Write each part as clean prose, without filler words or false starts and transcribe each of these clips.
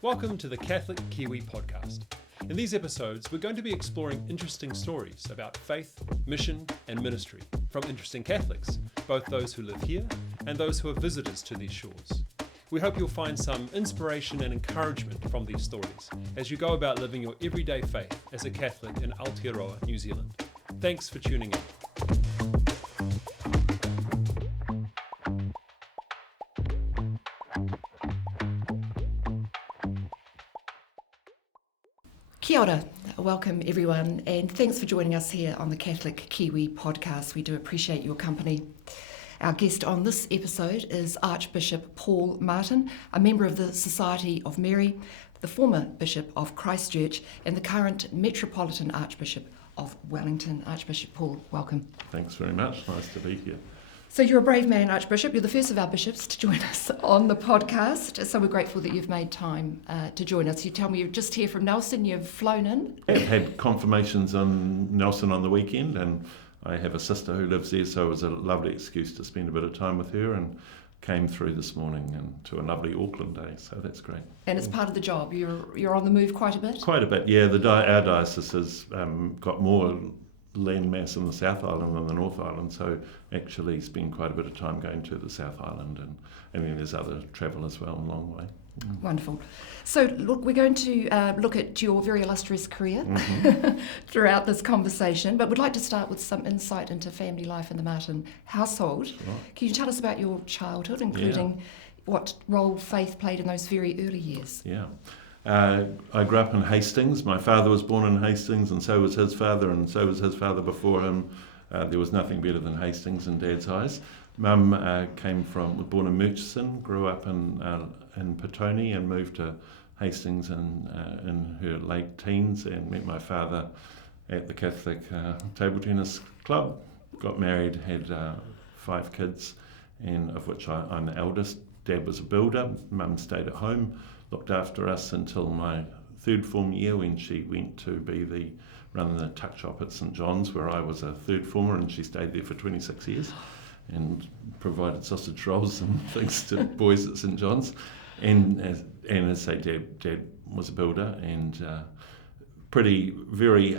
Welcome to the Catholic Kiwi podcast. In these episodes, we're going to be exploring interesting stories about faith, mission, and ministry from interesting Catholics, both those who live here and those who are visitors to these shores. We hope you'll find some inspiration and encouragement from these stories as you go about living your everyday faith as a Catholic in Aotearoa, New Zealand. Thanks for tuning in. Kia ora, welcome everyone, and thanks for joining us here on the Catholic Kiwi podcast. We do appreciate your company. Our guest on this episode is Archbishop Paul Martin, a member of the Society of Mary, the former Bishop of Christchurch, and the current Metropolitan Archbishop of Wellington. Archbishop Paul, welcome. Thanks very much, nice to be here. So you're a brave man, Archbishop. You're the first of our bishops to join us on the podcast. So we're grateful that you've made time to join us. You tell me you're just here from Nelson. You've flown in. I've had confirmations on Nelson on the weekend, and I have a sister who lives there, so it was a lovely excuse to spend a bit of time with her, and came through this morning and to a lovely Auckland day, so that's great. And it's part of the job. You're on the move quite a bit? Quite a bit, yeah. Our diocese has got more land mass in the South Island than the North Island, so actually spend quite a bit of time going to the South Island, and then there's other travel as well, a long way. Wonderful. So look, we're going to look at your very illustrious career throughout this conversation, but would like to start with some insight into family life in the Martin household. Right. Can you tell us about your childhood, including what role faith played in those very early years? Yeah. I grew up in Hastings. My father was born in Hastings, and so was his father, and so was his father before him. There was nothing better than Hastings in Dad's eyes. Mum was born in Murchison, grew up in Petone, and moved to Hastings in her late teens, and met my father at the Catholic table tennis club. Got married, had 5 kids, and of which I'm the eldest. Dad was a builder. Mum stayed at home, looked after us until my third form year, when she went to run the tuck shop at St John's, where I was a third former, and she stayed there for 26 years and provided sausage rolls and things to boys at St John's. And as I say, Dad was a builder, and very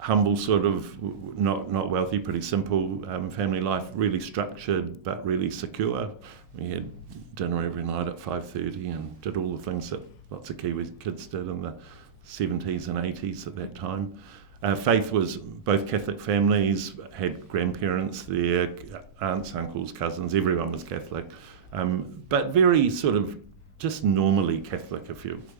humble, sort of not wealthy, pretty simple family life, really structured but really secure. We had dinner every night at 5:30 and did all the things that lots of Kiwi kids did in the 70s and 80s at that time. Faith was both Catholic families, had grandparents there, aunts, uncles, cousins, everyone was Catholic, but very sort of just normally Catholic,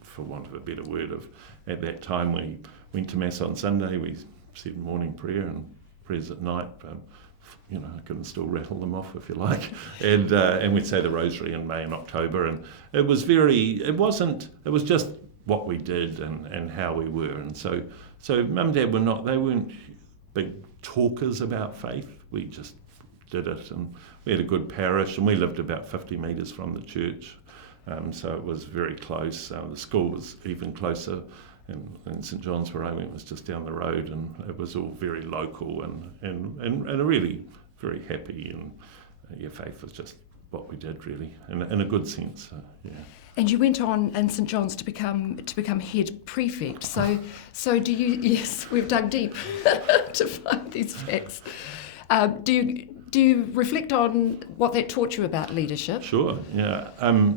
for want of a better word. At that time we went to Mass on Sunday, we said morning prayer and prayers at night. I can still rattle them off if you like, and we'd say the Rosary in May and October, and it was just what we did and how we were, and so Mum and Dad weren't big talkers about faith. We just did it, and we had a good parish, and we lived about 50 metres from the church, so it was very close. The school was even closer, and St John's, where I went, was just down the road, and it was all very local and a really very happy, and faith was just what we did, really, in a good sense. And you went on in St John's to become head prefect. So do you? Yes, we've dug deep to find these facts. Do you reflect on what that taught you about leadership? Sure. Yeah.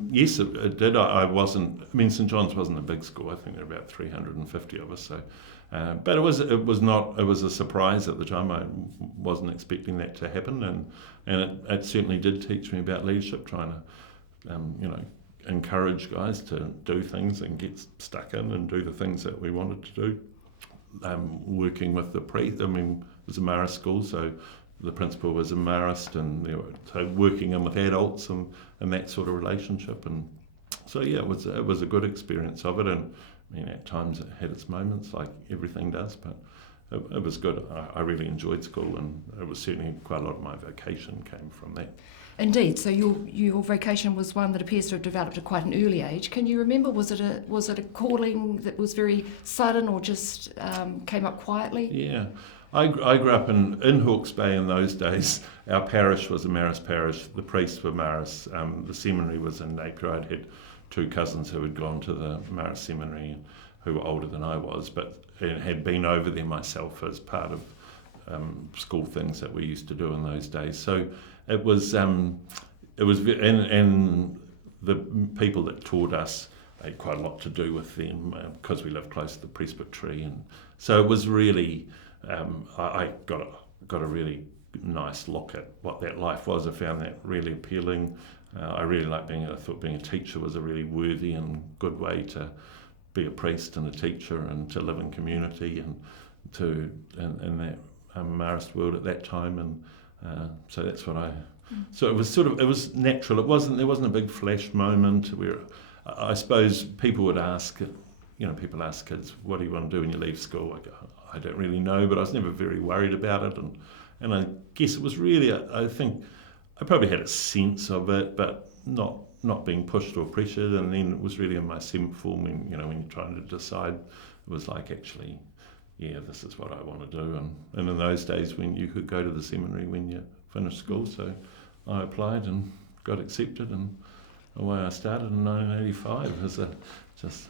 Yes, it did. St John's wasn't a big school. I think there were about 350 of us. So, but it was a surprise at the time. I wasn't expecting that to happen, and it certainly did teach me about leadership, trying to, encourage guys to do things and get stuck in and do the things that we wanted to do. Working with the priest, it was a Marist school, so the principal was a Marist, and so working in with adults and that sort of relationship, and so it was a good experience of it, and at times it had its moments, like everything does, but it was good. I really enjoyed school, and it was certainly quite a lot of my vocation came from that. Indeed. So your vocation was one that appears to have developed at quite an early age. Can you remember? Was it a calling that was very sudden, or just came up quietly? Yeah, I grew up in Hawke's Bay in those days. Our parish was a Marist parish. The priests were Marist. The seminary was in Napier. I'd had 2 cousins who had gone to the Marist seminary who were older than I was, but had been over there myself as part of school things that we used to do in those days. So it was and the people that taught us had quite a lot to do with them because we lived close to the presbytery, and so it was really I got a really nice look at what that life was. I found that really appealing. I really liked I thought being a teacher was a really worthy and good way to be a priest and a teacher and to live in community and to in that Marist world at that time, and so that's what I. So it was natural. There wasn't a big flash moment where I suppose people would ask, people ask kids, what do you want to do when you leave school? I go, I don't really know, but I was never very worried about it, and I guess it was really I think I probably had a sense of it, but not being pushed or pressured. And then it was really in my 7th form when you're trying to decide, it was like actually, yeah, this is what I want to do. And in those days when you could go to the seminary when you finished school, so I applied and got accepted, and away I started in 1985 as just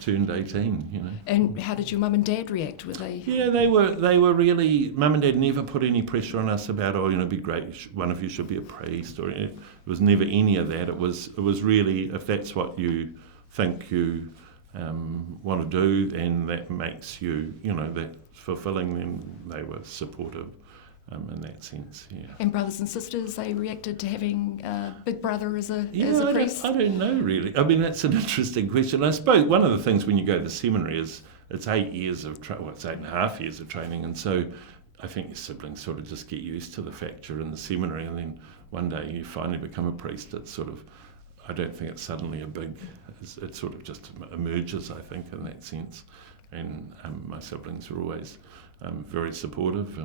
turned 18, And how did your mum and dad react? Were they? Yeah, they were really. Mum and dad never put any pressure on us about, it'd be great, one of you should be a priest, or it was never any of that. It was really, if that's what you think you want to do, and that makes you, that's fulfilling, then they were supportive. In that sense, yeah. And brothers and sisters, they reacted to having a big brother as a priest? I don't know really. I mean, that's an interesting question. I suppose one of the things when you go to the seminary is it's 8 years of it's 8.5 years of training, and so I think your siblings sort of just get used to the fact you're in the seminary, and then one day you finally become a priest. It's sort of, I don't think it's suddenly it sort of just emerges, I think, in that sense. And my siblings were always very supportive,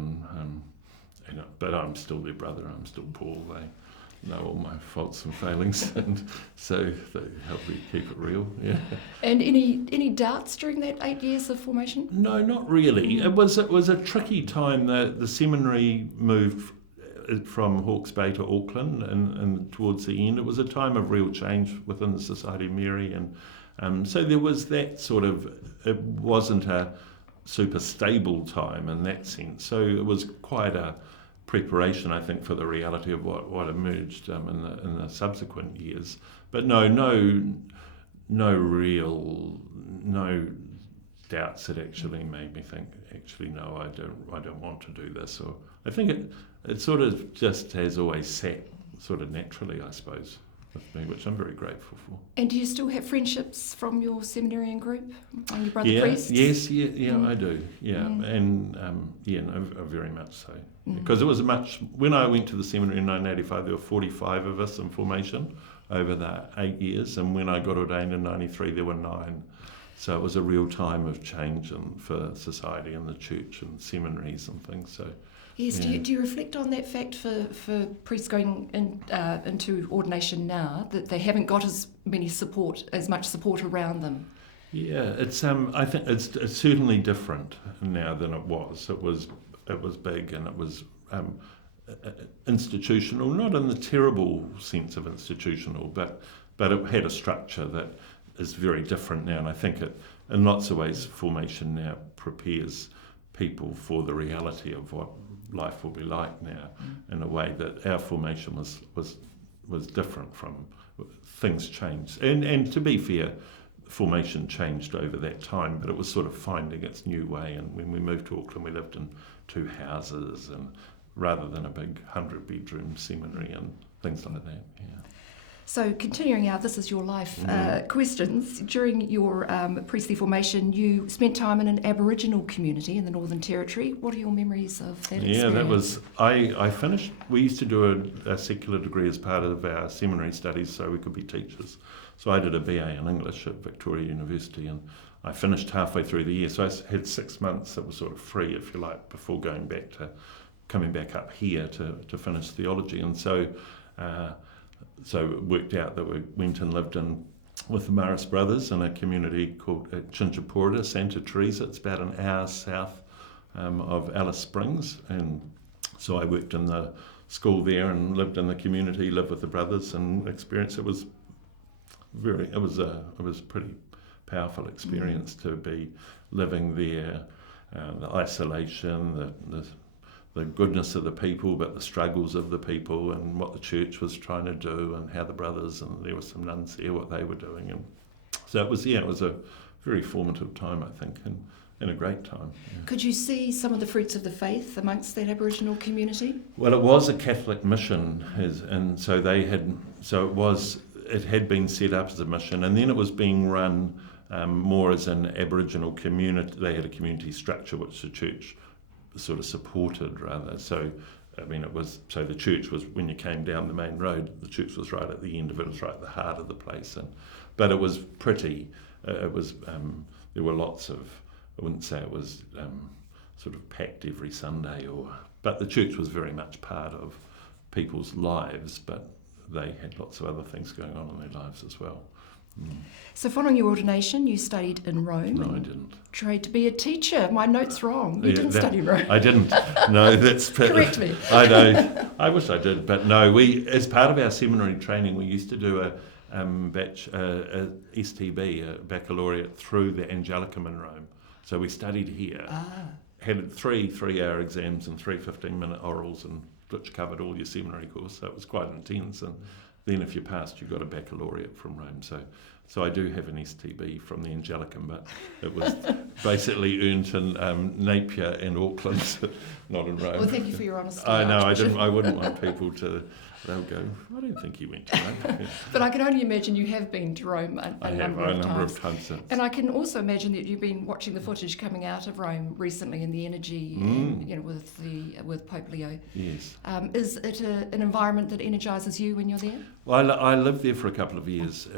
but I'm still their brother. I'm still Paul. They know all my faults and failings, and so they help me keep it real. Yeah. And any doubts during that 8 years of formation? No, not really. It was a tricky time. The seminary moved from Hawke's Bay to Auckland, and towards the end, it was a time of real change within the Society of Mary, and so there was that sort of. It wasn't a super stable time in that sense. So it was quite a preparation, I think, for the reality of what emerged in the subsequent years. But no doubts that actually made me think, actually, no, I don't want to do this. Or I think it sort of just has always sat sort of naturally, I suppose, with me, which I'm very grateful for. And do you still have friendships from your seminarian group and your brother priests? Yes, I do. Yeah, and very much so. Because it was when I went to the seminary in 1985, there were 45 of us in formation over the 8 years, and when I got ordained in 93, there were 9. So it was a real time of change for society and the church and seminaries and things. So. Yes, yeah. Do you reflect on that fact for priests going into ordination now, that they haven't got as much support around them? Yeah, it's I think it's certainly different now than it was. It was big, and it was institutional, not in the terrible sense of institutional, but it had a structure that is very different now, and I think it, in lots of ways, formation now prepares people for the reality of what life will be like now, in a way that our formation was different from. Things changed, and to be fair, formation changed over that time, but it was sort of finding its new way. And when we moved to Auckland, we lived in 2 houses, and rather than a big 100-bedroom seminary and things like that. Yeah. So continuing our This Is Your Life questions, during your priestly formation, you spent time in an Aboriginal community in the Northern Territory. What are your memories of that experience? Yeah, that was, I finished, we used to do a secular degree as part of our seminary studies so we could be teachers. So I did a BA in English at Victoria University, and I finished halfway through the year. So I had 6 months that was sort of free, if you like, before coming back up here to finish theology. And so it worked out that we went and lived with the Marist brothers in a community called Simplepress, Santa Teresa. It's about an hour south of Alice Springs, and so I worked in the school there and lived in the community, lived with the brothers, and experienced it was a pretty powerful experience to be living there, the isolation, the goodness of the people, but the struggles of the people, and what the church was trying to do, and how the brothers, and there were some nuns there, what they were doing, and so it was a very formative time, I think, and a great time. Yeah. Could you see some of the fruits of the faith amongst that Aboriginal community? Well, it was a Catholic mission, and so it had been set up as a mission, and then it was being run more as an Aboriginal community. They had a community structure which the church sort of supported, rather. So, I mean, the church was, when you came down the main road, the church was right at the end of it. It was right at the heart of the place, but it was pretty. There were lots of. I wouldn't say it was sort of packed every Sunday, but the church was very much part of people's lives, but they had lots of other things going on in their lives as well. So following your ordination, you studied in Rome. No, I didn't. Tried to be a teacher. My note's wrong. You didn't study in Rome. I didn't. No, that's... Correct me. I know. I wish I did. But no, as part of our seminary training, we used to do a STB, a baccalaureate, through the Angelicum in Rome. So we studied here, had 3 3-hour exams and 3 15-minute orals, and which covered all your seminary course. So it was quite intense. And then if you passed, you got a baccalaureate from Rome. So I do have an STB from the Angelicum, but it was basically earned in Napier and Auckland, not in Rome. Well, thank you for your honesty. I know, I wouldn't want people to... They'll go, I don't think he went to Rome. But I can only imagine you have been to Rome a number of times since. And I can also imagine that you've been watching the footage coming out of Rome recently, and the energy, with Pope Leo. Yes. Is it an environment that energises you when you're there? Well, I lived there for a couple of years,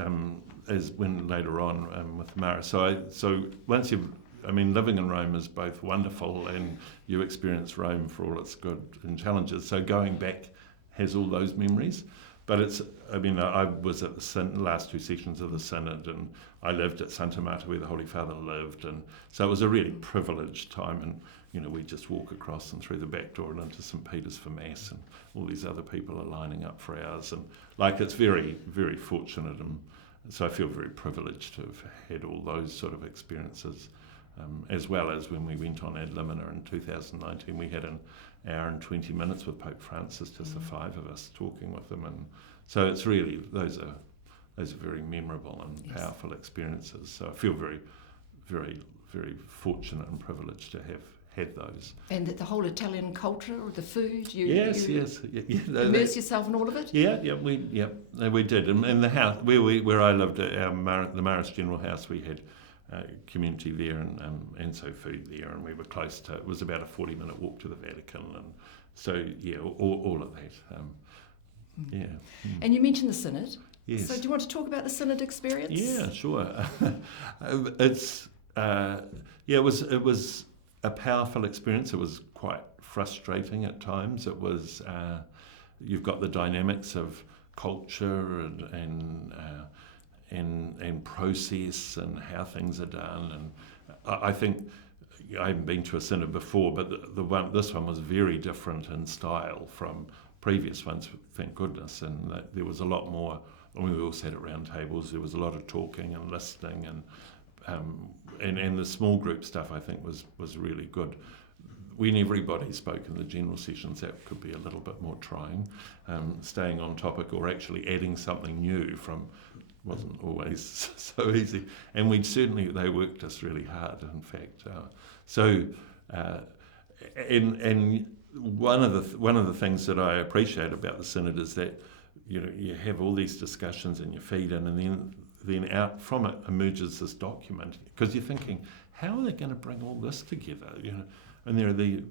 later on with Marist. So once living in Rome is both wonderful, and you experience Rome for all its good and challenges. So going back has all those memories, but I was at the last 2 sessions of the Synod, and I lived at Santa Marta where the Holy Father lived, and so it was a really privileged time, and we just walk across and through the back door and into St. Peter's for Mass, and all these other people are lining up for ours, and it's very, very fortunate, and so I feel very privileged to have had all those sort of experiences, as well as when we went on Ad Limina in 2019, we had an hour and 20 minutes with Pope Francis, just the 5 of us talking with him, and so it's really those are very memorable and powerful experiences. So I feel very, very, very fortunate and privileged to have had those. And the whole Italian culture, or the food, you immerse yourself in all of it. We did. In the house where I lived, at the Marist General House, we had community there, and so food there, and we were close to. It was about a 40-minute walk to the Vatican, and so all of that. And you mentioned the Synod. Yes. So do you want to talk about the Synod experience? Yeah, sure. It was a powerful experience. It was quite frustrating at times. It was you've got the dynamics of culture and process and how things are done, and I think I haven't been to a synod before, but this one was very different in style from previous ones, thank goodness, and there was a lot more. We all sat at round tables. There was a lot of talking and listening, and the small group stuff I think was really good. When everybody spoke in the general sessions, that could be a little bit more trying, staying on topic or actually adding something new wasn't always so easy, and they worked us really hard, in fact. And one of the things that I appreciate about the Synod is that you have all these discussions and you feed in, and then out from it emerges this document, because you're thinking, how are they going to bring all this together? And there are the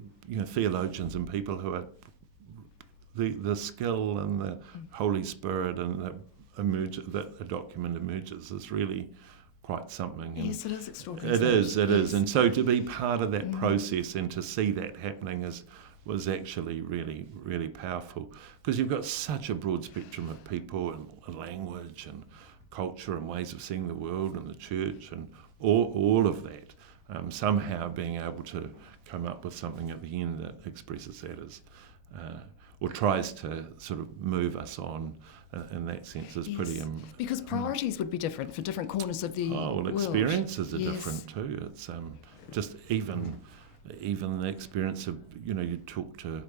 theologians and people who are the skill and the Holy Spirit and that a document emerges is really quite something. And yes, it is extraordinary. It is. And so to be part of that process and to see that happening was actually really, really powerful, because you've got such a broad spectrum of people and language and culture and ways of seeing the world and the church and all of that. somehow being able to come up with something at the end that expresses that as, or tries to sort of move us on in that sense is pretty... because priorities would be different for different corners of the world. Experiences are different too. It's just even the experience of, you talk to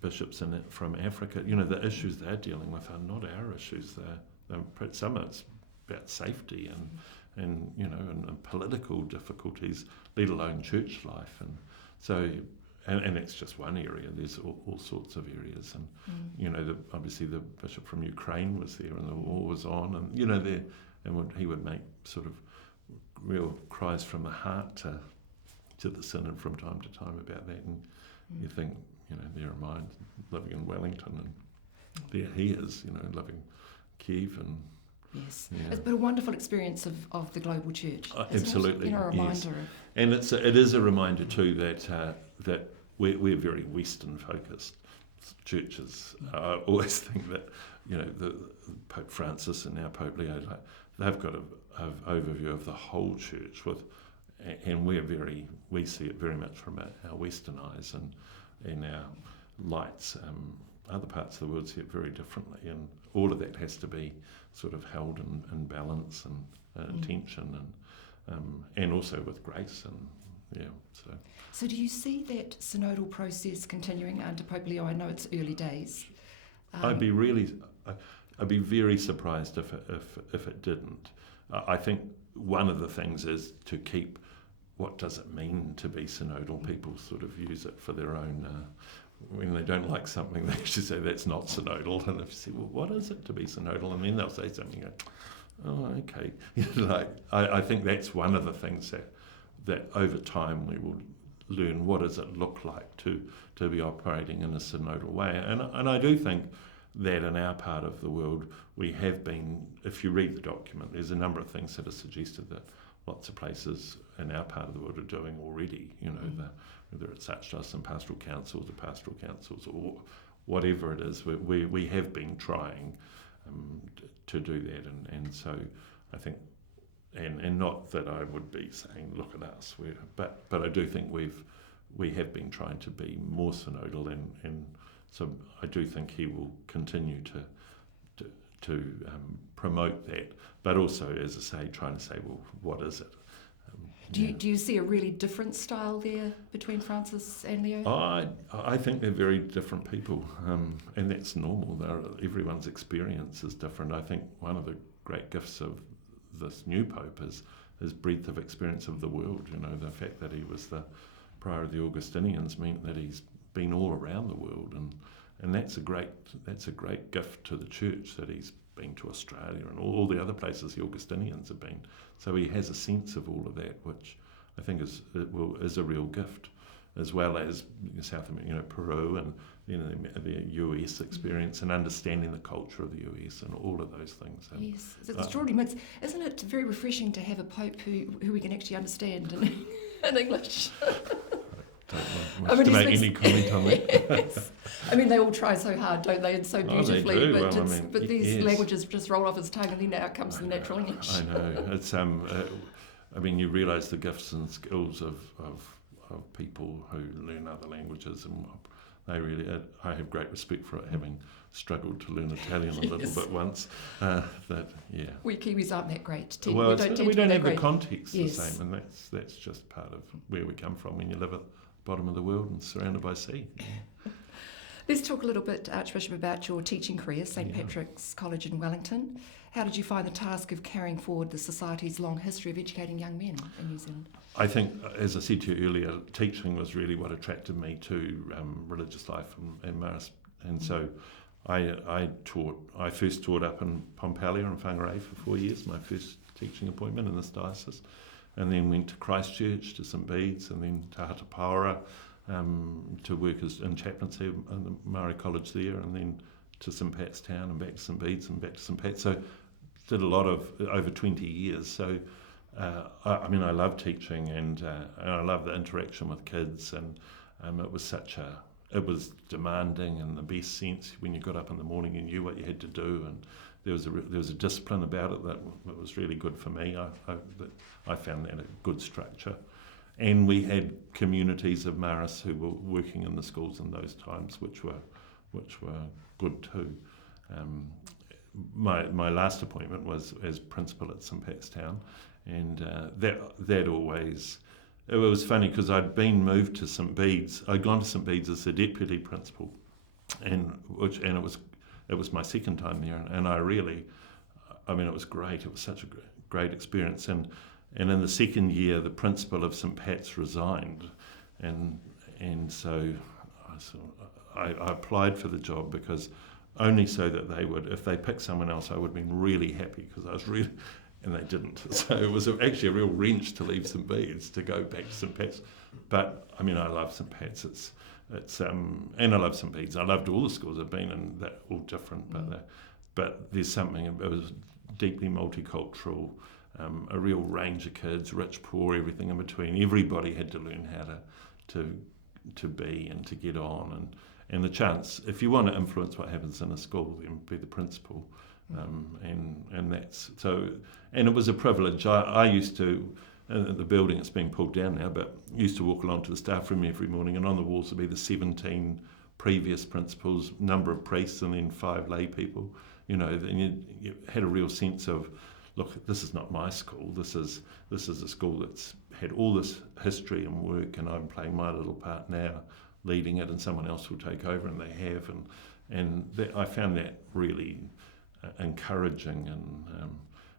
bishops from Africa, the issues they're dealing with are not our issues. Some it's about safety and political difficulties, let alone church life, and so and that's just one area. There's all sorts of areas, and obviously the bishop from Ukraine was there, and the war was on, and he would make sort of real cries from the heart to the synod from time to time about that, and you think, there am I living in Wellington, and there he is, living Kiev, and yes, it's been a wonderful experience of the global church. Absolutely, a reminder. Yes. And it is a reminder too that we're very Western focused churches. I always think that the Pope Francis and now Pope Leo, they've got an overview of the whole church and we see it very much from our Western eyes, and our lights. Other parts of the world see it very differently, and all of that has to be sort of held in balance and tension, and also with grace, and So do you see that synodal process continuing under Pope Leo? I know it's early days. I'd be very surprised if it didn't. I think one of the things is to keep what does it mean to be synodal. People sort of use it for their own. When they don't like something, they actually say that's not synodal, and if you say, well, what is it to be synodal? And then they'll say something like, oh, okay. I think that's one of the things that over time we will learn. What does it look like to be operating in a synodal way? And I do think that in our part of the world we have been, if you read the document, there's a number of things that are suggested that lots of places in our part of the world are doing already, whether it's Archdiocesan pastoral councils or whatever it is, we have been trying to do that, and so I think, and not that I would be saying look at us, but I do think we have been trying to be more synodal, and so I do think he will continue to promote that, but also, as I say, trying to say, well, what is it? Do you see a really different style there between Francis and Leo? I think they're very different people, and that's normal. Everyone's experience is different. I think one of the great gifts of this new Pope is his breadth of experience of the world. The fact that he was the prior of the Augustinians meant that he's been all around the world, and that's a great gift to the church, that he's been to Australia and all the other places the Augustinians have been. So he has a sense of all of that, which I think is a real gift, as well as South America, Peru, and the US experience, and understanding the culture of the US and all of those things. Yes, it's extraordinary. Isn't it very refreshing to have a Pope who we can actually understand in English? I don't want to make any comment on that. Yes. I mean, they all try so hard, don't they, and so beautifully. They do. But these yes. languages just roll off his tongue, and then out comes the natural English. I know. It's you realise the gifts and skills of people who learn other languages, and they really. I have great respect for it, having struggled to learn Italian a little bit once. We Kiwis aren't that great. We don't have the context the same, and that's just part of where we come from when you live at the bottom of the world and surrounded by sea. Let's talk a little bit, Archbishop, about your teaching career, St Patrick's College in Wellington. How did you find the task of carrying forward the Society's long history of educating young men in New Zealand? I think, as I said to you earlier, teaching was really what attracted me to religious life in Marist. And so I first taught up in Pompelia and Whangarei for 4 years, my first teaching appointment in this diocese, and then went to Christchurch, to St Bede's, and then to Hatapara to work in chaplaincy in the Maori College there, and then to St Pat's Town and back to St Bede's and back to St Pat's. So did a lot of over 20 years. So I love teaching, and I love the interaction with kids, and it was demanding in the best sense. When you got up in the morning, you knew what you had to do, and there was a discipline about it that was really good for me. I found that a good structure. And we had communities of Marist who were working in the schools in those times, which were good too. My last appointment was as principal at St Pat's Town, and that always, it was funny because I'd been moved to St Bede's. I'd gone to St Bede's as the deputy principal, and it was my second time there, and it was great. It was such a great experience, and in the second year, the principal of St Pat's resigned, and so I applied for the job because only so that they would, if they picked someone else, I would have been really happy because I was really, and they didn't. So it was actually a real wrench to leave St Bede's to go back to St Pat's. But I love St Pat's. It's and I love St Bede's. I loved all the schools I've been in. They're all different, but there's something. It was deeply multicultural. A real range of kids, rich, poor, everything in between. Everybody had to learn how to be and to get on, and the chance, if you want to influence what happens in a school, then be the principal, and that's so. And it was a privilege. I used to, the building, it's been pulled down now, but used to walk along to the staff room every morning, and on the walls would be the 17 previous principals, number of priests, and then 5 lay people. Then you had a real sense of, look, this is not my school. This is a school that's had all this history and work, and I'm playing my little part now, leading it, and someone else will take over, and they have, and I found that really encouraging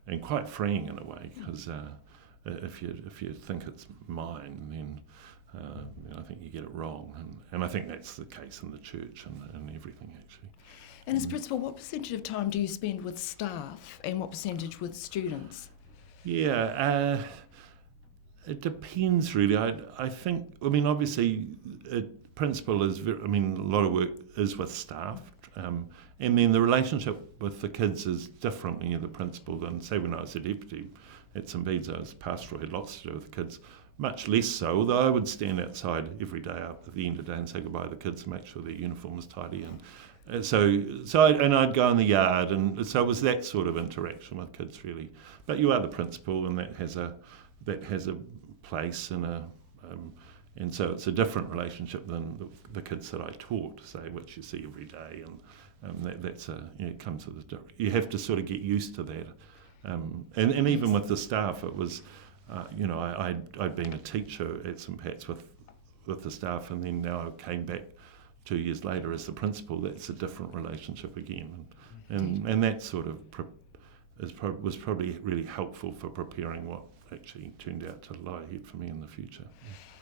and quite freeing in a way, because if you think it's mine, then I think you get it wrong, and I think that's the case in the church and everything actually. And as principal, what percentage of time do you spend with staff and what percentage with students? Yeah, it depends really. I think, obviously, principal is, a lot of work is with staff, and then the relationship with the kids is different when you're the principal than, say, when I was a deputy at St Bede's. I was pastoral, had lots to do with the kids, much less so, although I would stand outside every day up at the end of the day and say goodbye to the kids and make sure their uniform was tidy, and I'd go in the yard, and so it was that sort of interaction with kids really. But you are the principal, and that has a place and so it's a different relationship than the kids that I taught, say, which you see every day, and that's it comes with you have to sort of get used to that, and even with the staff, it was I'd been a teacher at St Pat's with the staff, and then now I came back 2 years later as the principal. That's a different relationship again, and that sort of was probably really helpful for preparing what actually turned out to lie ahead for me in the future.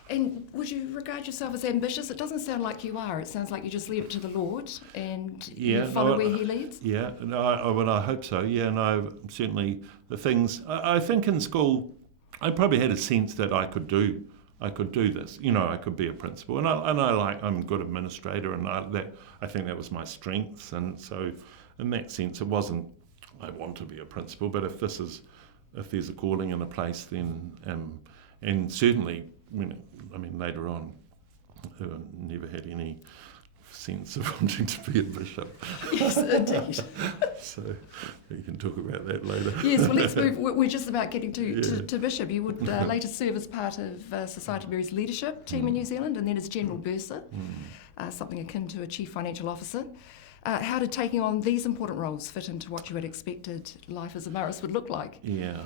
And would you regard yourself as ambitious? It doesn't sound like you are. It sounds like you just leave it to the Lord and you follow where He leads. Yeah, no, I hope so. Yeah, no, certainly the things. I think in school, I probably had a sense that I could do this. I could be a principal, and I'm a good administrator, and I think that was my strengths. And so, in that sense, it wasn't I want to be a principal, but if there's a calling in a place, then and certainly later on, I never had any sense of wanting to be a bishop. Yes, indeed. So we can talk about that later. Yes, well, let's move. We're just about getting to bishop. You would later serve as part of Society of Mary's leadership team in New Zealand, and then as General Bursar, something akin to a Chief Financial Officer. How did taking on these important roles fit into what you had expected life as a Marist would look like? Yeah.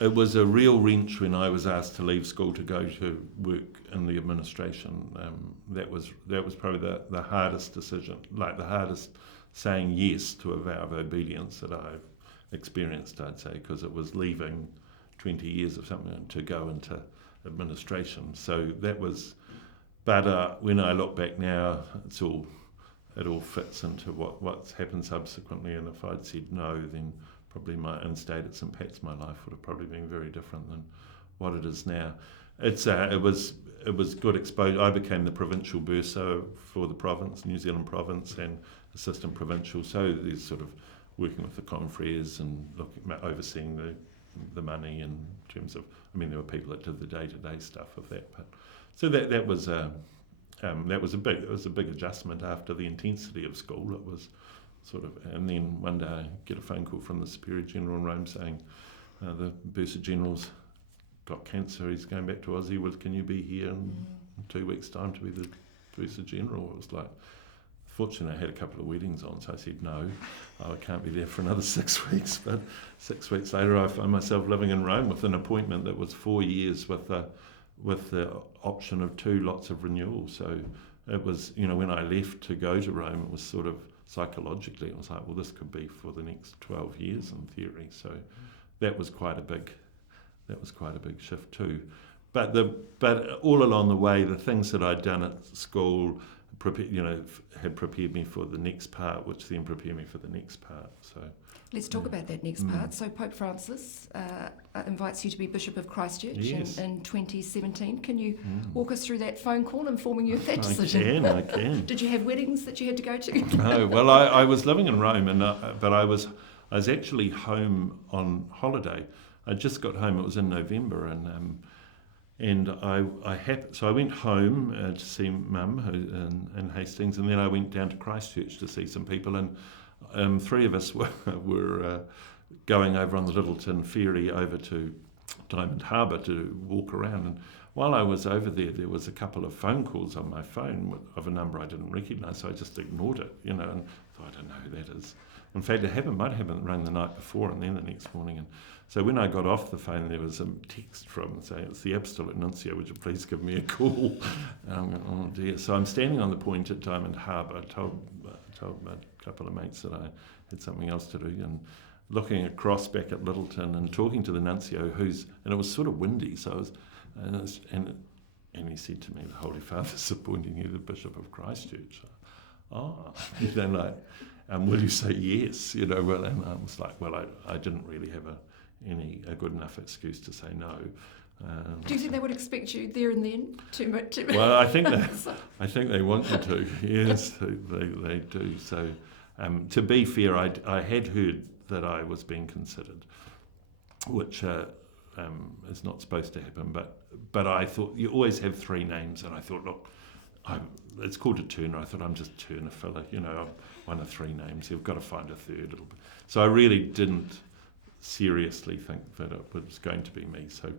It was a real wrench when I was asked to leave school to go to work in the administration. That was probably the hardest decision, like the hardest saying yes to a vow of obedience that I've experienced, I'd say, because it was leaving 20 years of something to go into administration. So that was, but when I look back now, it all fits into what's happened subsequently, and if I'd said no, then probably and stayed at St Pat's, my life would have probably been very different than what it is now. It was good exposure. I became the provincial bursar for the province, New Zealand province, and assistant provincial. So there's sort of working with the confreres and overseeing the money in terms of. There were people that did the day-to-day stuff of that. But so that was a big adjustment after the intensity of school. It was and then one day I get a phone call from the Superior General in Rome saying the Bursar General's got cancer, he's going back to Aussie, can you be here in 2 weeks' time to be the Bursar General? It was like, fortunately I had a couple of weddings on, so I said no, I can't be there for another 6 weeks. But 6 weeks later I found myself living in Rome with an appointment that was 4 years with the option of 2 lots of renewal. So it was, when I left to go to Rome, it was sort of psychologically, it was like, well, this could be for the next 12 years in theory. So that was quite a big shift too. But all along the way, the things that I'd done at school, had prepared me for the next part, which then prepared me for the next part. So let's talk about that next part. So Pope Francis invites you to be Bishop of Christchurch in 2017. Can you walk us through that phone call informing you of that decision? I can. Did you have weddings that you had to go to? No, well, I was living in Rome, but I was actually home on holiday. I just got home. It was in November, and so I went home to see Mum in Hastings, and then I went down to Christchurch to see some people, and 3 of us were going over on the Littleton ferry over to Diamond Harbour to walk around. And while I was over there was a couple of phone calls on my phone of a number I didn't recognise, so I just ignored it, and thought, I don't know who that is. In fact, it might have rang the night before and then the next morning. And so when I got off the phone, there was a text from saying, it's the Apostolic Nuncio, would you please give me a call? And I'm going, oh dear. So I'm standing on the point at Diamond Harbour. I told a couple of mates that I had something else to do, and looking across back at Littleton and talking to the Nuncio, and it was sort of windy, so I was, and he said to me, the Holy Father's appointing you the Bishop of Christchurch. Will you say yes? And I was like, well, I didn't really have a good enough excuse to say no. Do you think they would expect you there and then? Too much? Well, I think they want you to. Yes, they do. So, to be fair, I had heard that I was being considered, which is not supposed to happen. But I thought you always have 3 names, and I thought, look, it's called a turner. I thought I'm just turner filler. I'm one of 3 names. You've got to find a third. So I really didn't seriously think that it was going to be me. So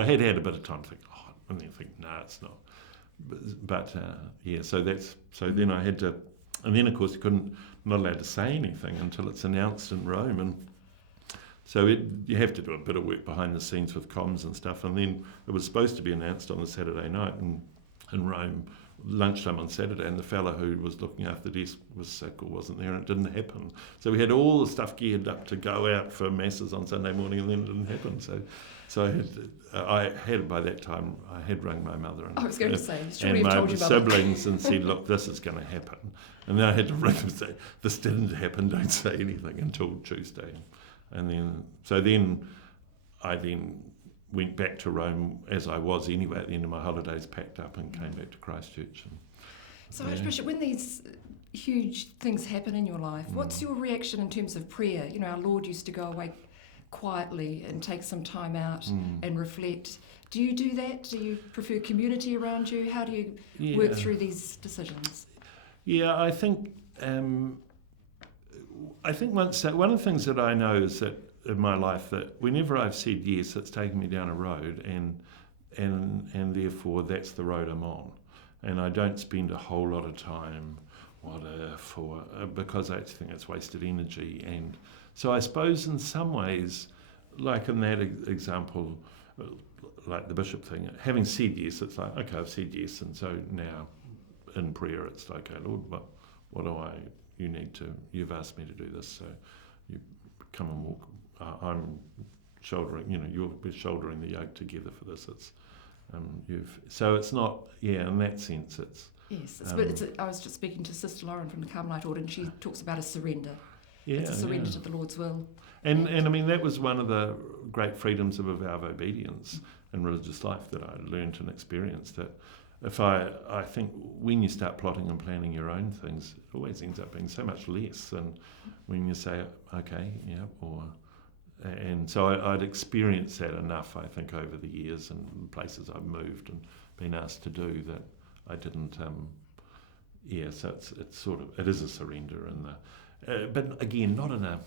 I had a bit of time to think, and then think, no, it's not. But so then I had to, and then of course not allowed to say anything until it's announced in Rome, and so you have to do a bit of work behind the scenes with comms and stuff, and then it was supposed to be announced on the Saturday night in Rome, lunchtime on Saturday, and the fellow who was looking after the desk was sick or wasn't there, and it didn't happen. So we had all the stuff geared up to go out for masses on Sunday morning, and then it didn't happen. So I had by that time, I had rung my mother and, I was going to say, and my siblings and said, look, this is going to happen. And then I had to ring them and say, this didn't happen, don't say anything until Tuesday. And then I went back to Rome as I was anyway at the end of my holidays, packed up and came back to Christchurch. So Archbishop, when these huge things happen in your life, what's your reaction in terms of prayer? Our Lord used to go away quietly and take some time out and reflect. Do you do that? Do you prefer community around you? How do you work through these decisions? Yeah, I think one of the things that I know is that in my life that whenever I've said yes, it's taken me down a road, and therefore that's the road I'm on, and I don't spend a whole lot of time because I think it's wasted energy. And so I suppose in some ways, like in that example, like the bishop thing, having said yes, it's like, okay, I've said yes, and so now in prayer it's like, okay, Lord, you've asked me to do this, so you come and walk. I'm shouldering, we're shouldering the yoke together for this. It's so it's not, in that sense it's. Yes, I was just speaking to Sister Lauren from the Carmelite Order, and she talks about a surrender. It's a surrender to the Lord's will. And I mean, that was one of the great freedoms of a vow of obedience in religious life that I learned and experienced, that if I think when you start plotting and planning your own things, it always ends up being so much less than when you say, okay, and so I'd experienced that enough, I think, over the years and places I've moved and been asked to do, that I didn't, so it's sort of, it is a surrender, but again, not in an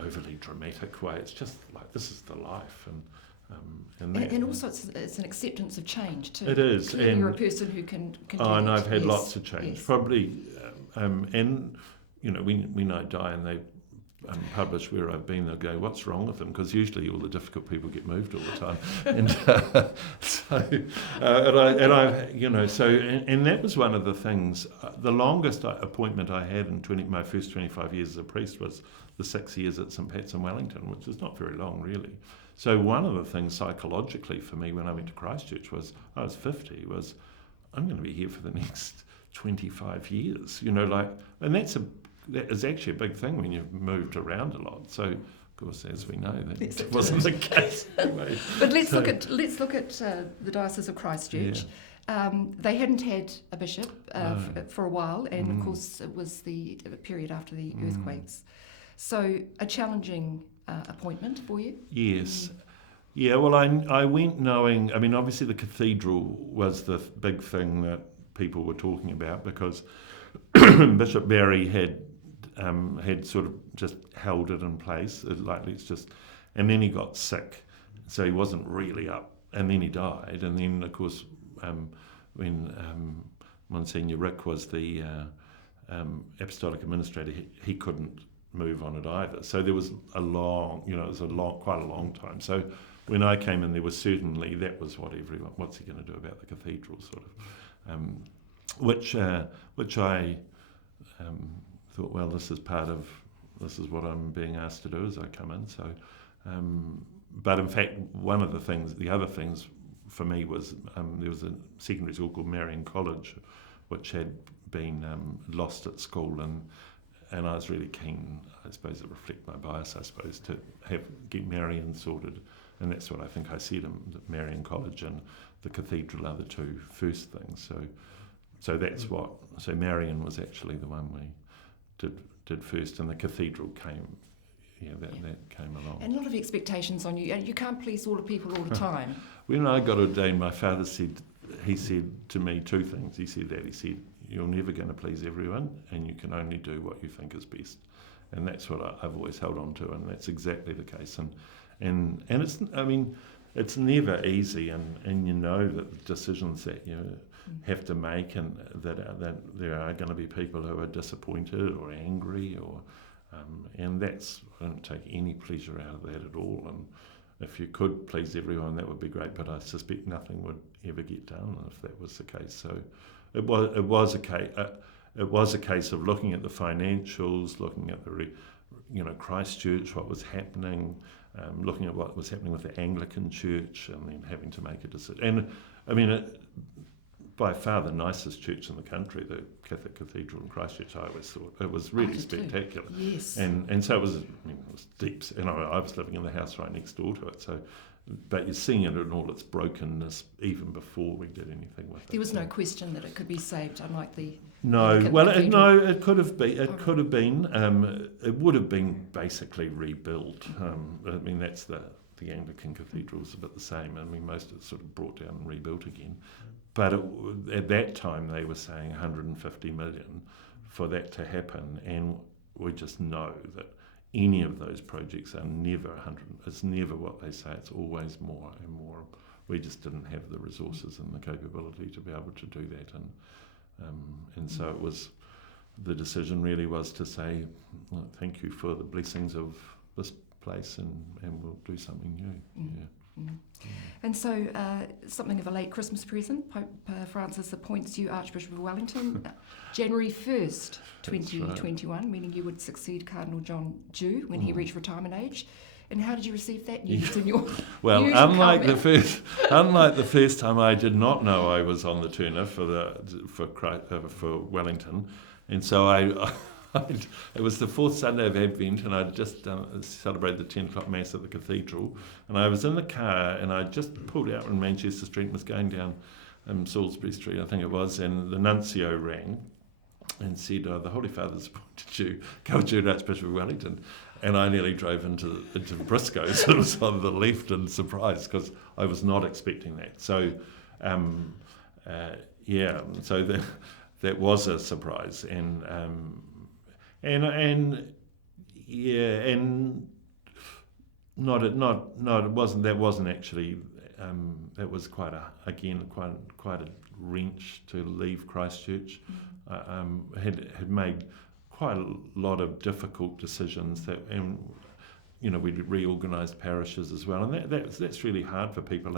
overly dramatic way. It's just like, this is the life, and also it's an acceptance of change too. It is. Clearly and you're a person who can do and that. I've had Yes, lots of change, yes. probably, and when I die and they publish where I've been, they'll go, "What's wrong with them?" Because usually all the difficult people get moved all the time, and and that was one of the things. The longest appointment I had in my first 25 years as a priest was the 6 years at St Pat's in Wellington, which is not very long really. So one of the things psychologically for me when I went to Christchurch was, I was 50, was I'm going to be here for the next 25 years, and that is actually a big thing when you've moved around a lot. So, of course, as we know, that wasn't the case anyway. But let's look at the Diocese of Christchurch. Yeah. They hadn't had a bishop for a while, and of course it was the period after the earthquakes. So a challenging appointment for you? Yes. Yeah, well, I went knowing, obviously the cathedral was the big thing that people were talking about, because Bishop Barry had sort of just held it in place, and then he got sick, so he wasn't really up, and then he died, and then of course when Monsignor Rick was the apostolic administrator, he couldn't move on it either. So there was quite a long time. So when I came in, there was certainly, that was what's he going to do about the cathedral, sort of, which I thought, well, this is what I'm being asked to do as I come in. So, but in fact, the other things for me was there was a secondary school called Marian College, which had been lost at school, and I was really keen, I suppose, to reflect my bias, to get Marian sorted, and that's what I think I said, that Marian College and the cathedral are the two first things. So that's so Marian was actually the one we did first, and the cathedral came. That came along. And a lot of expectations on you. You can't please all the people all the time. When I got ordained, my father said to me two things. He said, "You're never going to please everyone, and you can only do what you think is best." And that's what I've always held on to, and that's exactly the case. And it's, it's never easy, and that the decisions that you have to make, and that there are going to be people who are disappointed or angry, and I don't take any pleasure out of that at all. And if you could please everyone, that would be great. But I suspect nothing would ever get done if that was the case. So it was a case of looking at the financials, looking at the Christchurch, what was happening, looking at what was happening with the Anglican Church, and then having to make a decision. And by far the nicest church in the country, the Catholic Cathedral in Christchurch, I always thought. It was really spectacular. Yes. And so it was deep. I was living in the house right next door to it. So, but you're seeing it in all its brokenness even before we did anything with it. There was no question that it could be saved, unlike the... No, well, it could have been. It could have been. It would have been basically rebuilt. That's the Anglican cathedral's a bit the same. Most of it's sort of brought down and rebuilt again. But at that time, they were saying 150 million for that to happen, and we just know that any of those projects are never 100. It's never what they say. It's always more and more. We just didn't have the resources and the capability to be able to do that, and so it was. The decision really was to say, well, thank you for the blessings of this place, and we'll do something new. Yeah. And so, something of a late Christmas present, Pope Francis appoints you Archbishop of Wellington January 1st, 2021, meaning you would succeed Cardinal John Dew when he reached retirement age. And how did you receive that news in your Well, unlike the first time, I did not know I was on the turner for Wellington, and so it was the fourth Sunday of Advent, and I'd just celebrated the 10 o'clock Mass at the Cathedral, and I was in the car, and I just pulled out on Manchester Street and was going down Salisbury Street, I think it was, and the nuncio rang and said, the Holy Father's appointed you co-adjutant Archbishop of Wellington, and I nearly drove into Briscoe's. It was on the left, and surprised, because I was not expecting that. So, so that was a surprise, and and yeah, and it wasn't actually. That was quite a wrench to leave Christchurch. Had made quite a lot of difficult decisions and we'd reorganised parishes as well, and that's really hard for people.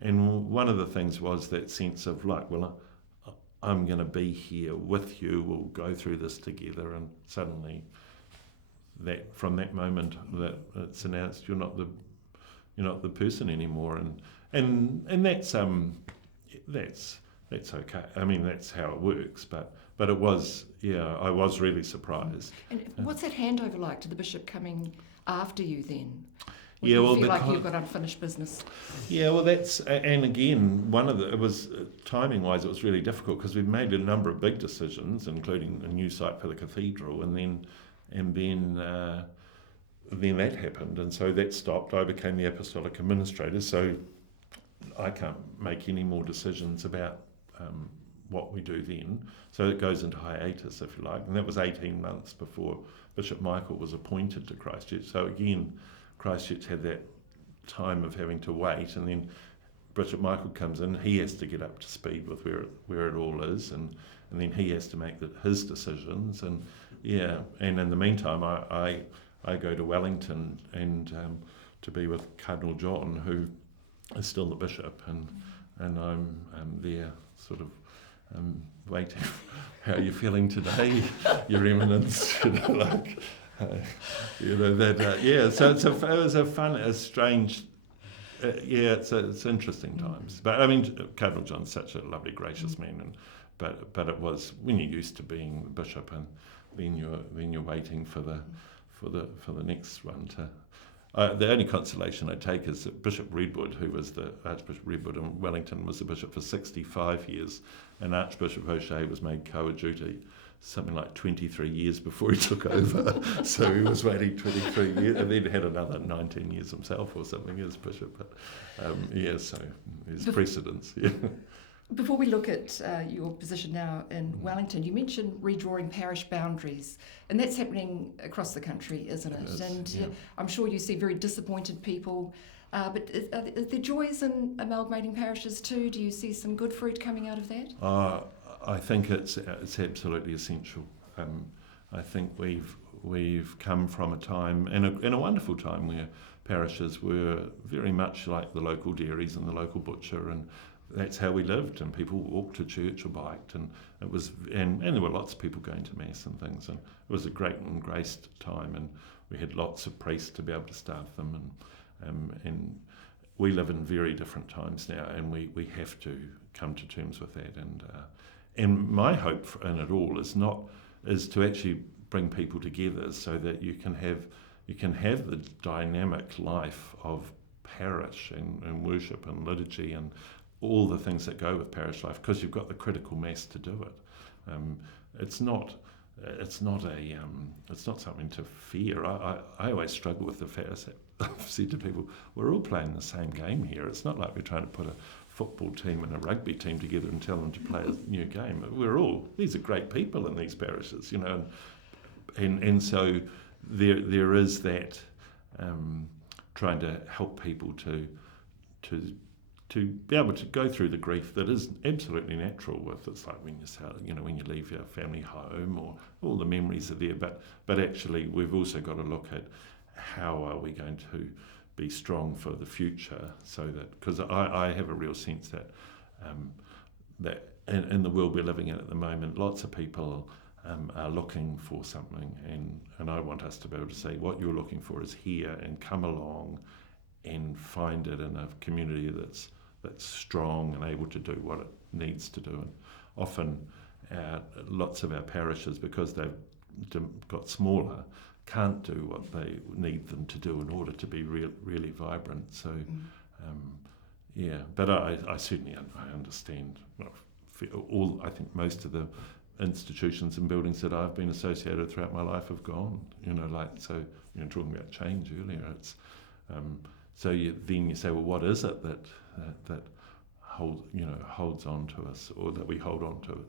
And one of the things was that sense of like, well, I'm going to be here with you. We'll go through this together, and suddenly, from that moment that it's announced you're not the person anymore, and that's okay. I mean, that's how it works. But it was, I was really surprised. And what's that handover like to the bishop coming after you then? Would Yeah, you well, feel like you've got unfinished business? Yeah, well, and again, it was timing-wise, it was really difficult because we've made a number of big decisions, including a new site for the cathedral, and then that happened, and so that stopped. I became the apostolic administrator, so I can't make any more decisions about what we do then. So it goes into hiatus, if you like, and that was 18 months before Bishop Michael was appointed to Christchurch. So again, Christchurch had that time of having to wait, and then Bishop Michael comes in. He has to get up to speed with where it all is, and then he has to make his decisions. And in the meantime, I go to Wellington and to be with Cardinal John, who is still the bishop, and I'm there sort of waiting. How are you feeling today, Your Eminence? So it was a strange. It's interesting times. But I mean, Cardinal John's such a lovely, gracious man, but it was when you're used to being the bishop, and then you're waiting for the next one to. The only consolation I take is that Bishop Redwood, who was the Archbishop Redwood in Wellington, was the bishop for 65 years, and Archbishop O'Shea was made coadjutor something like 23 years before he took over. So he was waiting 23 years, and then had another 19 years himself or something as bishop. But so there's precedence. Yeah. Before we look at your position now in Wellington, you mentioned redrawing parish boundaries, and that's happening across the country, isn't it? It is, and yeah. I'm sure you see very disappointed people, but are there joys in amalgamating parishes too? Do you see some good fruit coming out of that? I think it's absolutely essential. I think we've come from a time, and a wonderful time, where parishes were very much like the local dairies and the local butcher, and that's how we lived, and people walked to church or biked, and it was, and there were lots of people going to mass and things, and it was a great and graced time, and we had lots of priests to be able to staff them, and we live in very different times now, and we have to come to terms with that, and my hope in it all is to actually bring people together so that you can have the dynamic life of parish and worship and liturgy and all the things that go with parish life, because you've got the critical mass to do it. It's not something to fear. I always struggle with the fact that I've said to people, we're all playing the same game here. It's not like we're trying to put a football team and a rugby team together and tell them to play a new game. These are great people in these parishes, and so there is that trying to help people to be able to go through the grief that is absolutely natural with. It's like when when you leave your family home, or all the memories are there, but actually we've also got to look at how are we going to be strong for the future, so that, because I have a real sense that that in the world we're living in at the moment, lots of people are looking for something, and I want us to be able to say what you're looking for is here, and come along and find it in a community that's strong and able to do what it needs to do. And often lots of our parishes, because they've got smaller, can't do what they need them to do in order to be really vibrant. So but I certainly understand. I think most of the institutions and buildings that I've been associated with throughout my life have gone. Talking about change earlier, it's then you say, well, what is it that holds on to us, or that we hold on to?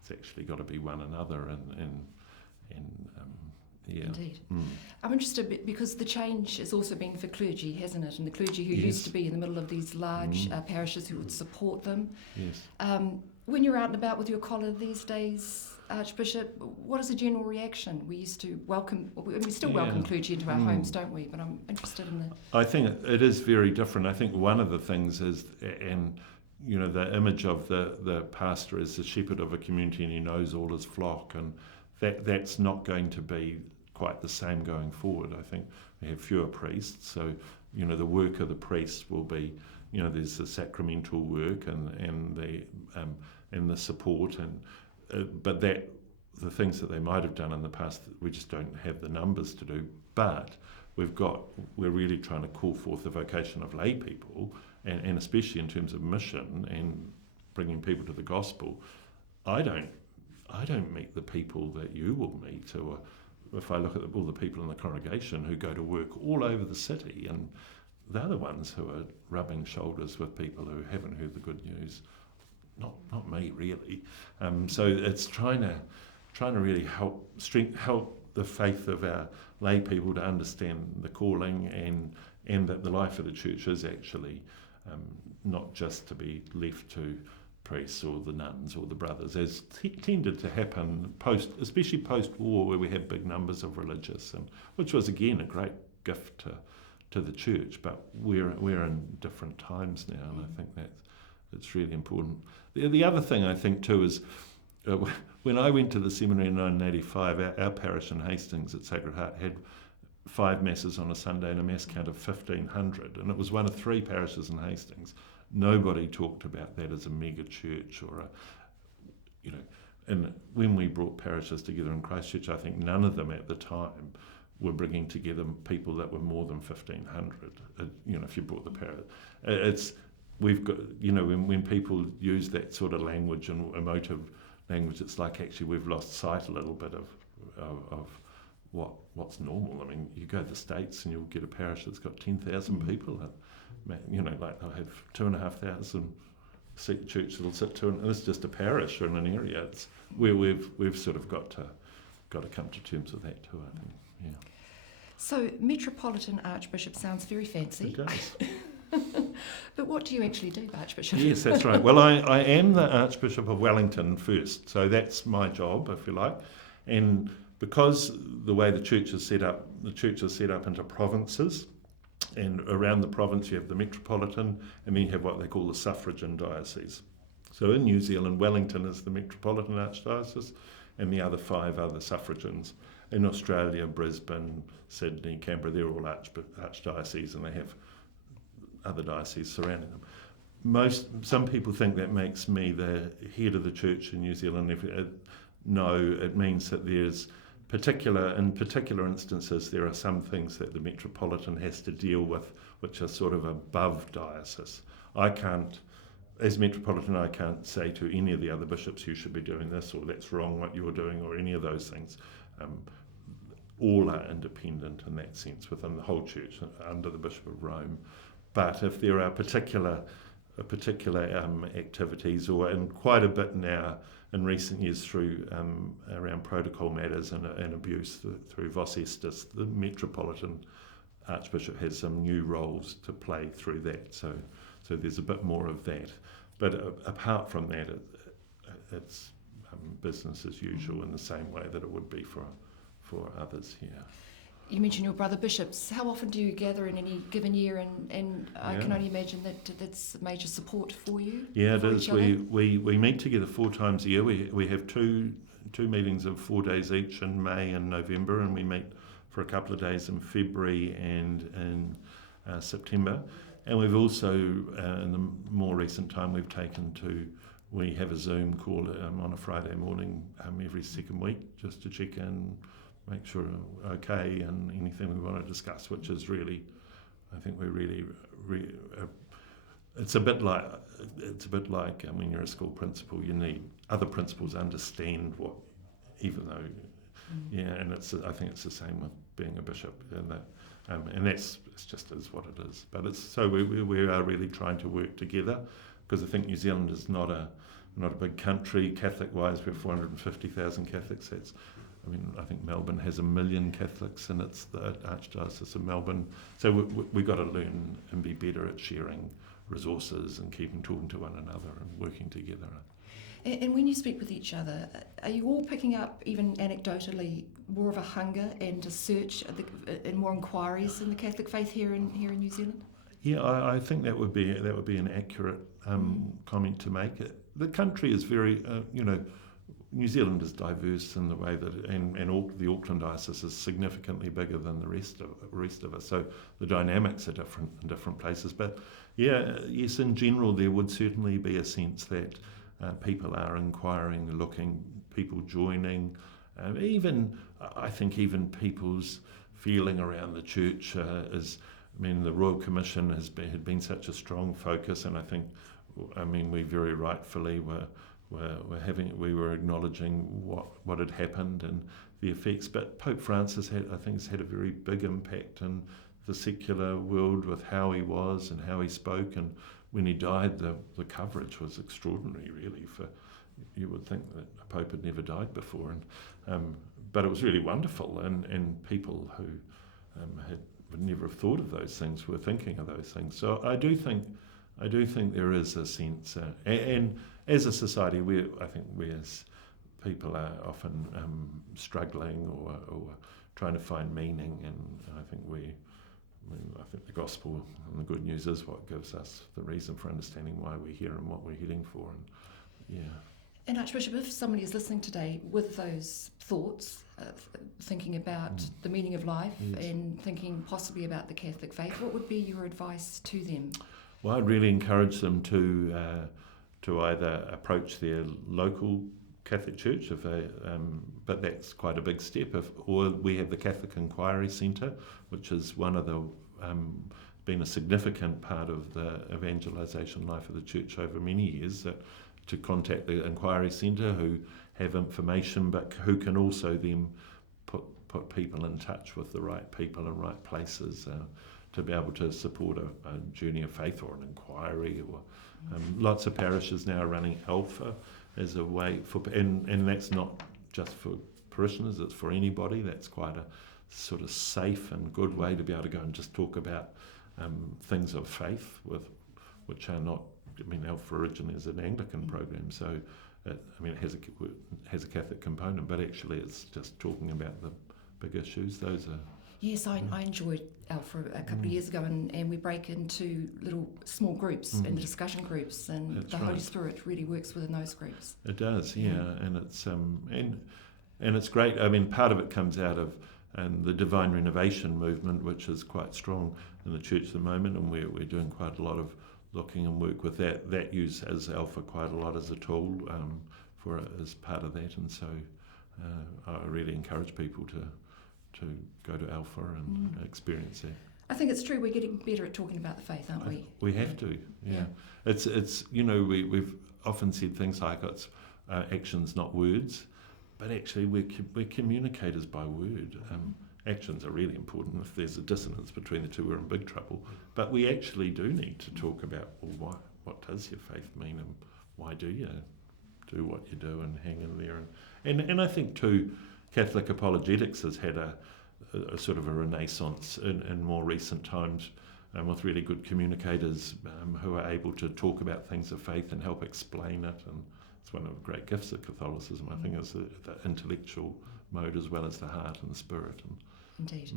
It's actually got to be one another, yeah. Indeed. I'm interested because the change has also been for clergy, hasn't it? And the clergy who used to be in the middle of these large parishes who would support them. Yes. When you're out and about with your collar these days, Archbishop, what is the general reaction? We used to welcome, we still welcome clergy into our homes, don't we? But I'm interested in the... I think it is very different. I think one of the things is, and you know, the image of the pastor as the shepherd of a community and he knows all his flock, and that's not going to be quite the same going forward. I think we have fewer priests, so you know the work of the priest will be, you know, there's the sacramental work and the support, but that the things that they might have done in the past, we just don't have the numbers to do. But we're really trying to call forth the vocation of lay people, and especially in terms of mission and bringing people to the gospel. I don't meet the people that you will meet, or if I look at all the people in the congregation who go to work all over the city, and they're the ones who are rubbing shoulders with people who haven't heard the good news. Not me, really. So it's trying to really help the faith of our lay people to understand the calling, and that the life of the church is actually not just to be left to priests or the nuns or the brothers, as tended to happen especially post-war, where we had big numbers of religious, and which was again a great gift to the church. But we're in different times now, and I think that it's really important. The other thing I think too is when I went to the seminary in 1985, our parish in Hastings at Sacred Heart had 5 masses on a Sunday and a mass count of 1,500, and it was one of 3 parishes in Hastings. Nobody talked about that as a mega church or and when we brought parishes together in Christchurch, I think none of them at the time were bringing together people that were more than 1,500. If you brought the parish, we've got, when people use that sort of language and emotive language, it's like actually we've lost sight a little bit of what's normal. I mean, you go to the States and you'll get a parish that's got 10,000 people. Like they'll have 2,500 seat church that'll sit to, and it's just a parish or in an area. It's where we've sort of got to come to terms with that too, I think. Yeah. So Metropolitan Archbishop sounds very fancy. It does. But what do you actually do, Archbishop? Yes, that's right. Well, I am the Archbishop of Wellington first, so that's my job, if you like. And because the way the church is set up into provinces, and around the province you have the Metropolitan, and then you have what they call the suffragan diocese. So in New Zealand, Wellington is the Metropolitan Archdiocese, and the other 5 are the suffragans. In Australia, Brisbane, Sydney, Canberra, they're all archdioceses, and they have other dioceses surrounding them. Some people think that makes me the head of the church in New Zealand. No, it means that there's in particular instances, there are some things that the Metropolitan has to deal with which are sort of above diocese. As Metropolitan, I can't say to any of the other bishops, you should be doing this, or that's wrong what you're doing, or any of those things. All are independent in that sense within the whole church under the Bishop of Rome. But if there are particular activities, or in quite a bit now in recent years through around protocol matters and abuse through Vos Estis, the Metropolitan Archbishop has some new roles to play through that. So there's a bit more of that. But apart from that, it's business as usual in the same way that it would be for others here. You mentioned your brother bishops. How often do you gather in any given year? And I can only imagine that that's a major support for you. Yeah, it is. We meet together 4 times a year. We have two meetings of 4 days each in May and November, and we meet for a couple of days in February and in September. And we've also, in the more recent time, we have a Zoom call on a Friday morning every second week, just to check in, make sure we're okay, and anything we want to discuss, which is really, I think we're really it's a bit like when you're a school principal, you need other principals understand what, even though, and I think it's the same with being a bishop, and it's just is what it is. But we are really trying to work together, because I think New Zealand is not a big country. Catholic-wise, we have 450,000 Catholics. That's I think Melbourne has 1 million Catholics, and it's the Archdiocese of Melbourne. So we've got to learn and be better at sharing resources and talking to one another and working together. And when you speak with each other, are you all picking up, even anecdotally, more of a hunger and a search and more inquiries in the Catholic faith here in New Zealand? Yeah, I think that would be an accurate comment to make. The country is very, New Zealand is diverse in the way that, and the Auckland Diocese is significantly bigger than the rest of us. So the dynamics are different in different places. But yes, in general, there would certainly be a sense that people are inquiring, looking, people joining. I think even people's feeling around the church is. The Royal Commission had been such a strong focus, and we very rightfully were acknowledging what had happened and the effects. But Pope Francis has had a very big impact in the secular world with how he was and how he spoke. And when he died, the coverage was extraordinary, really. You would think that a pope had never died before, but it was really wonderful, and people who would never have thought of those things were thinking of those things. So I do think there is a sense, and as a society, we as people are often struggling or trying to find meaning, and I think the gospel and the good news is what gives us the reason for understanding why we're here and what we're heading for, And Archbishop, if somebody is listening today with those thoughts, thinking about the meaning of life and thinking possibly about the Catholic faith, what would be your advice to them? Well, I'd really encourage them to either approach their local Catholic church, but that's quite a big step. Or we have the Catholic Inquiry Centre, which is one of the been a significant part of the evangelisation life of the church over many years. To contact the Inquiry Centre, who have information, but who can also then put people in touch with the right people and right places to be able to support a journey of faith or an inquiry. Or lots of parishes now are running Alpha as a way for, and that's not just for parishioners; it's for anybody. That's quite a sort of safe and good way to be able to go and just talk about things of faith, which are not. Alpha originally is an Anglican program, so it has a Catholic component, but actually it's just talking about the big issues. Those are. Yes, I enjoyed Alpha a couple of years ago, and we break into little small groups and the discussion groups, and That's the Holy right. Spirit really works within those groups. It does, and it's and it's great. Part of it comes out of the Divine Renovation movement, which is quite strong in the church at the moment, and we're doing quite a lot of looking and work with that uses Alpha quite a lot as a tool as part of that, and so I really encourage people to go to Alpha and experience that. I think it's true. We're getting better at talking about the faith, aren't we? We have to. Yeah. It's we've often said things like it's actions, not words, but actually we're communicators by word. Actions are really important. If there's a dissonance between the two, we're in big trouble. But we actually do need to talk about, well, what does your faith mean, and why do you do what you do and hang in there? And I think too, Catholic apologetics has had a sort of a renaissance in more recent times, with really good communicators who are able to talk about things of faith and help explain it. And it's one of the great gifts of Catholicism, I think, is the intellectual mode as well as the heart and the spirit. Indeed.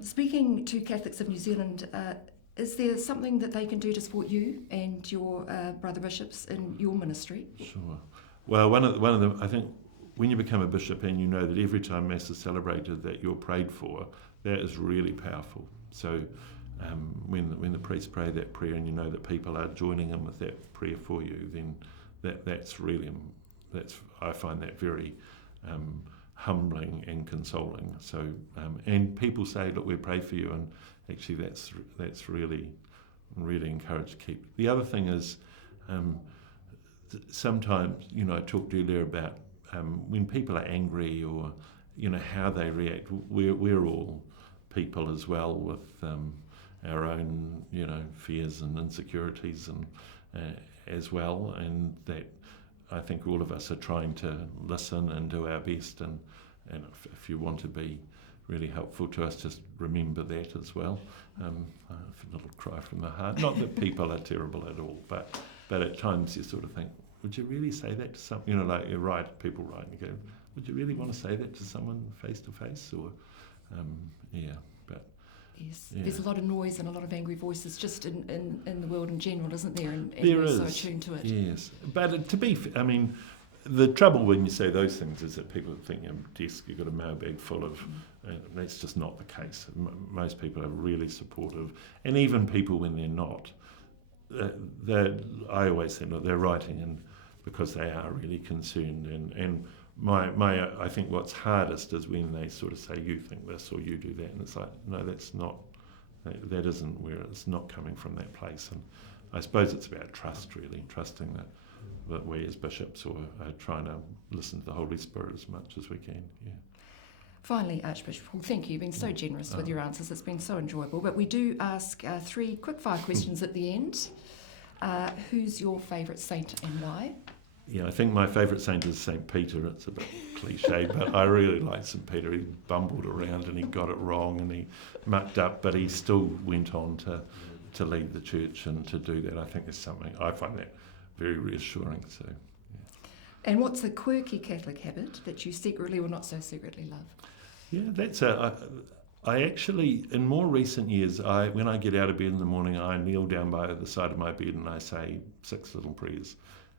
Speaking to Catholics of New Zealand, is there something that they can do to support you and your brother bishops in your ministry? Sure. Well, one of the I think when you become a bishop and you know that every time Mass is celebrated that you're prayed for, that is really powerful. So when the priests pray that prayer and you know that people are joining in with that prayer for you, then that's I find that very humbling and consoling. So and people say, look, we pray for you, and actually that's really encouraged to keep. The other thing is sometimes, I talked earlier about when people are angry or how they react. We're all people as well with our own fears and insecurities and as well, and that I think all of us are trying to listen and do our best, and if you want to be really helpful to us, just remember that as well. A little cry from the heart. Not that people are terrible at all, but at times you sort of think, would you really say that to someone? You know, like people write and you go, would you really want to say that to someone face to face? Or, but... Yes, yeah. There's a lot of noise and a lot of angry voices just in the world in general, isn't there? And there we're is. so attuned to it. Yes, but to be, I mean, the trouble when you say those things is that people think your desk, you've got a mailbag full of, that's just not the case. Most people are really supportive, and even people when they're not, I always think that they're writing in because they are really concerned, and I think what's hardest is when they sort of say, you think this or you do that, and it's like, no, that's not, that isn't where it's not coming from that place. And I suppose it's about trust, really, trusting that we as bishops are trying to listen to the Holy Spirit as much as we can. Yeah. Finally, Archbishop Paul, thank you. You've been so generous with your answers. It's been so enjoyable. But we do ask 3 quick-fire questions at the end. Who's your favourite saint and why? Yeah, I think my favourite saint is St. Peter. It's a bit cliche, but I really like St. Peter. He bumbled around and he got it wrong and he mucked up, but he still went on to lead the church and to do that. I think there's something, I find that very reassuring. So, yeah. And what's a quirky Catholic habit that you secretly or not so secretly love? Yeah, that's I actually, in more recent years, when I get out of bed in the morning, I kneel down by the side of my bed and I say 6 little prayers.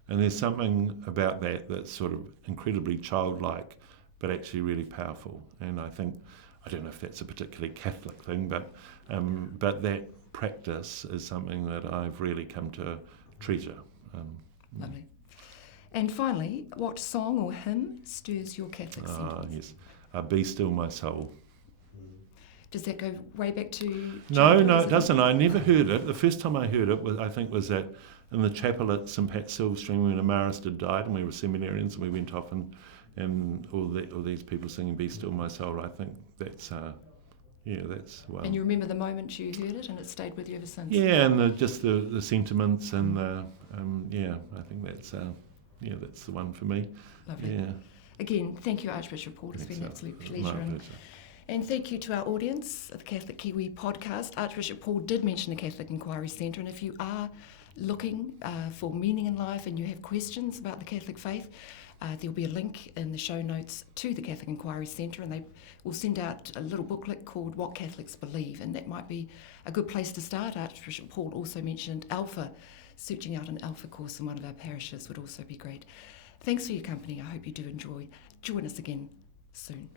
And there's something about that that's sort of incredibly childlike, but actually really powerful. And I think, I don't know if that's a particularly Catholic thing, but that practice is something that I've really come to treasure. Lovely. And finally, what song or hymn stirs your Catholic sentiments? Yes, Be Still My Soul. Does that go way back to... No, it doesn't. I never heard it. The first time I heard it was in the chapel at St. Pat's Silverstream when a Marist had died, and we were seminarians, and we went off and all these people singing "Be Still My Soul." I think that's well. And you remember the moment you heard it, and it stayed with you ever since. Yeah, and the sentiments and I think that's the one for me. Lovely. Yeah. Again, thank you, Archbishop Paul. It's been an absolute pleasure. And thank you to our audience of the Catholic Kiwi podcast. Archbishop Paul did mention the Catholic Inquiry Centre, and if you are looking for meaning in life and you have questions about the Catholic faith, there'll be a link in the show notes to the Catholic Inquiry Centre, and they will send out a little booklet called What Catholics Believe, and that might be a good place to start. Archbishop Paul also mentioned Alpha. Searching out an Alpha course in one of our parishes would also be great. Thanks for your company. I hope you do enjoy. Join us again soon.